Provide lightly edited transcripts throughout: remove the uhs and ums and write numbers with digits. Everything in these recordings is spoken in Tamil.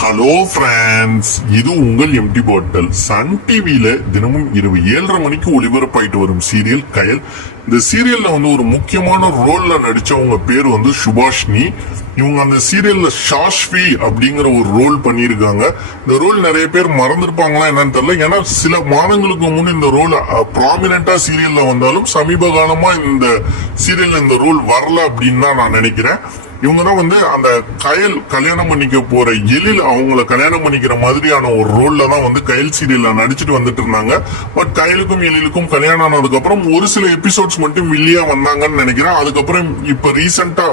ஹலோ ஃப்ரெண்ட்ஸ், இது உங்கள் எம்டி பாட்டில். சன் டிவியில தினமும் இரவு 7:30 மணிக்கு ஒளிபரப்பாயிட்டு வரும் சீரியல் கயல். இந்த சீரியல்ல ஒரு முக்கியமான ரோல்ல நடிச்சவங்க பேர் சுபாஷினி. இவங்க அந்த சீரியல்ல ஷாஷ்வி அப்படிங்கிற ஒரு ரோல் பண்ணியிருக்காங்க. இந்த ரோல் நிறைய பேர் மறந்துருப்பாங்களா என்னன்னு தெரியல. ஏன்னா சில மாதங்களுக்கு முன் இந்த ரோல் ப்ராமினென்டா சீரியல்ல வந்தாலும் சமீப காலமா இந்த சீரியல்ல இந்த ரோல் வரல அப்படின்னு தான் நான் நினைக்கிறேன். இவங்கதான் அந்த கயல் கல்யாணம் பண்ணிக்க போற எழில் அவங்கள கல்யாணம் பண்ணிக்கிற மாதிரியான ஒரு ரோல்ல தான் கயல் சீரியல்ல நடிச்சுட்டு வந்துட்டு இருந்தாங்க. பட் கயலுக்கும் எழிலுக்கும் கல்யாணம் ஆனதுக்கு அப்புறம் ஒரு சில எபிசோட்ஸ் மட்டும் வில்லியா வந்தாங்கன்னு நினைக்கிறேன். அதுக்கப்புறம் இப்ப ரீசெண்டா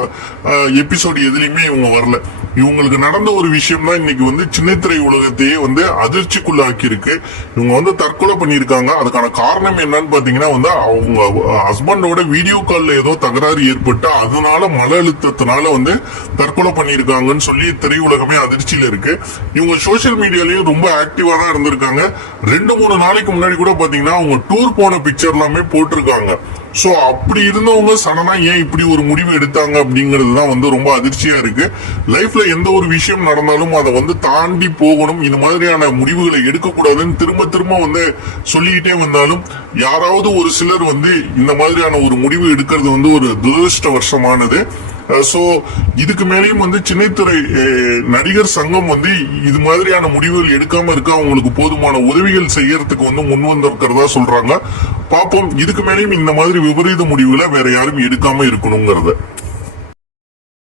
எபிசோட் எதுலயுமே இவங்க வரல. இவங்களுக்கு நடந்த ஒரு விஷயம் தான் இன்னைக்கு சின்னத்திரை உலகத்தையே அதிர்ச்சிக்குள்ளாக்கி இருக்கு. இவங்க தற்கொலை பண்ணிருக்காங்க. அதுக்கான காரணம் என்னன்னு பாத்தீங்கன்னா அவங்க ஹஸ்பண்டோட வீடியோ கால்ல ஏதோ தகராறு ஏற்பட்டு அதனால மன அழுத்தத்தினால தற்கொலை பண்ணிருக்காங்கன்னு சொல்லி திரையுலகமே அதிர்ச்சியில இருக்கு. இவங்க சோசியல் மீடியாலயும் ரொம்ப ஆக்டிவா தான் இருந்திருக்காங்க. 2-3 நாளைக்கு முன்னாடி கூட பாத்தீங்கன்னா அவங்க டூர் போன பிக்சர் எல்லாமே போட்டிருக்காங்க. சோ அப்படி இருந்தவங்க சடனா ஏன் இப்படி ஒரு முடிவு எடுத்தாங்க அப்படிங்கிறது தான் ரொம்ப அதிர்ச்சியா இருக்கு. லைஃப்ல எந்த ஒரு விஷயம் நடந்தாலும் அதை தாண்டி போகணும். இது மாதிரியான முடிவுகளை எடுக்க கூடாதுன்னு திரும்ப திரும்ப சொல்லிக்கிட்டே வந்தாலும் யாராவது ஒரு சிலர் இந்த மாதிரியான ஒரு முடிவு எடுக்கிறது ஒரு துரதிருஷ்டவசமானது. சோ இதுக்கு மேலேயும் சின்னத்திரை நடிகர் சங்கம் இது மாதிரியான முடிவுகள் எடுக்காம இருக்க அவங்களுக்கு போதுமான உதவிகள் செய்யறதுக்கு முன் வந்திருக்கிறதா சொல்றாங்க. பாப்போம், இதுக்கு மேலேயும் இந்த மாதிரி விபரீத முடிவுகளை வேற யாரும் எடுக்காம இருக்கணுங்கிறத.